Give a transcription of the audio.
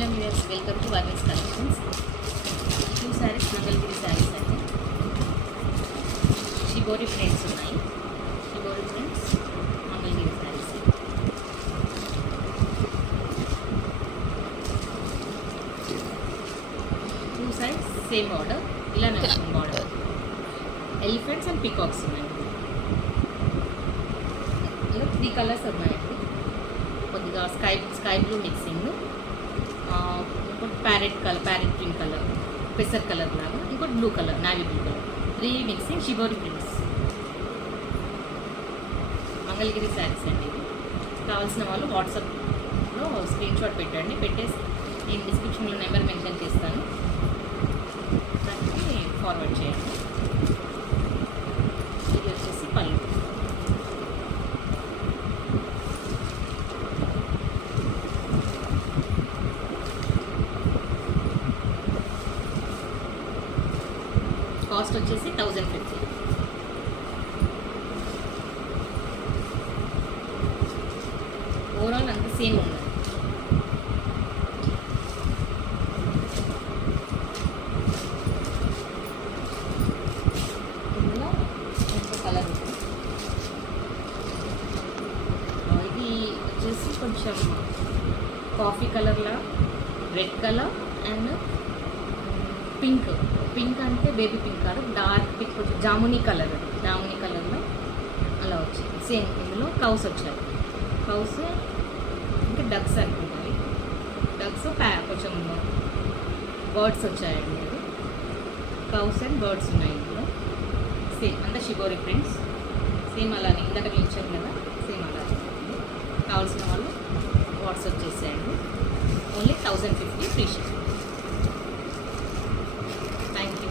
Hello viewers, welcome to Varnis collections. 2 saris Mangalagiri saris అండి. Shibori prints ఉన్నాయి. Shibori prints Mangalagiri saris. Two sides same border, ఇలానే వస్తుంది border. Elephants and peacocks ఉన్నాయి. ఇలా 3 కలర్స్ ఉన్నాయండి. కొద్దిగా స్కై బ్లూ మిక్సింగ్, ఇంకోటి ప్యారెట్ గ్రీన్ కలర్, పెసర్ కలర్ లాగా, ఇంకోటి blue colour, navy blue colour, 3 mixing shibori prints. Mangalagiri saris అండి. ఇది కావాల్సిన వాళ్ళు వాట్సాప్లో స్క్రీన్ షాట్ పెట్టండి. పెట్టేసి నేను డిస్క్రిప్షన్లో నెంబర్ మెన్షన్ చేస్తాను, దానికి ఫార్వర్డ్ చేయండి. ఇది వచ్చేసి పళ్ళు. కాస్ట్ వచ్చేసి 1050. ఓవరాల్ అంత సేమ్ ఉంది. ఇందులో ఇంకో కలర్ ఉంది. ఇది వచ్చేసి కొంచెం కాఫీ కలర్లా, రెడ్ కలర్ అండ్ పింక్ అంటే బేబీ పింక్ కాదు, డార్క్ పింక్, కొంచెం జామునీ కలర్లో అలా వచ్చింది. సేమ్ ఇందులో కౌస్ వచ్చాయి. కౌస్ ఇంకా డక్స్ అనుకుంటాయి. డక్స్ కొంచెం బర్డ్స్ వచ్చాయండి. ఇది కౌస్ అండ్ బర్డ్స్ ఉన్నాయి ఇందులో. సేమ్ అంతా షిబోరి ప్రింట్స్. సేమ్ అలానే ఇందాక ఇచ్చారు కదా, సేమ్ అలానే. కావాల్సిన వాళ్ళు వాట్సాప్ చేసేయండి. Only 1050 free ship.